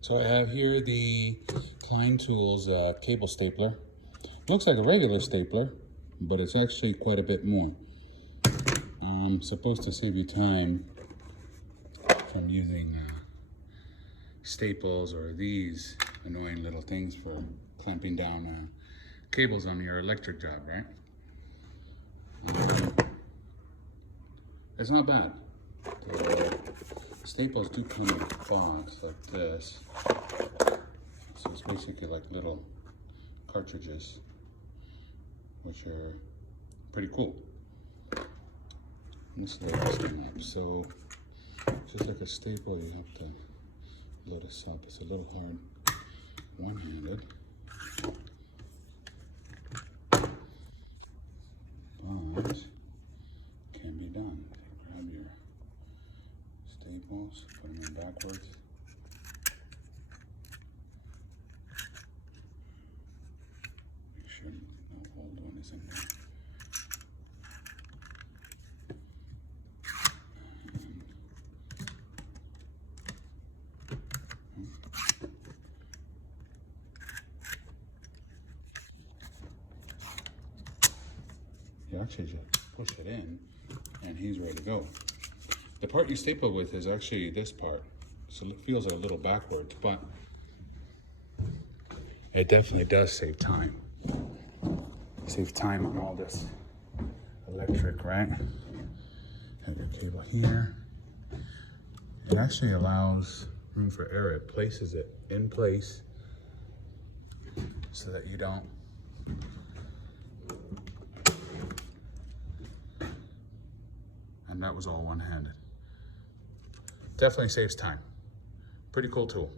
So I have here the Klein Tools cable stapler. Looks like a regular stapler, but it's actually quite a bit more. Supposed to save you time from using staples or these annoying little things for clamping down cables on your electric job, right? It's not bad. The staples do come in a box like this. So it's basically like little cartridges, which are pretty cool. Let's load this thing up. So just like a staple, you have to load this up. It's a little hard one-handed, but can be done. Grab your staples, put them in backwards. Make sure no old one is in there. You actually just push it in and he's ready to go. The part you staple with is actually this part, so it feels a little backwards, but it definitely does save time. Save time on all this electric, right? Have your cable here. It actually allows room for error. It places it in place so that you don't and that was all one-handed. Definitely saves time. Pretty cool tool.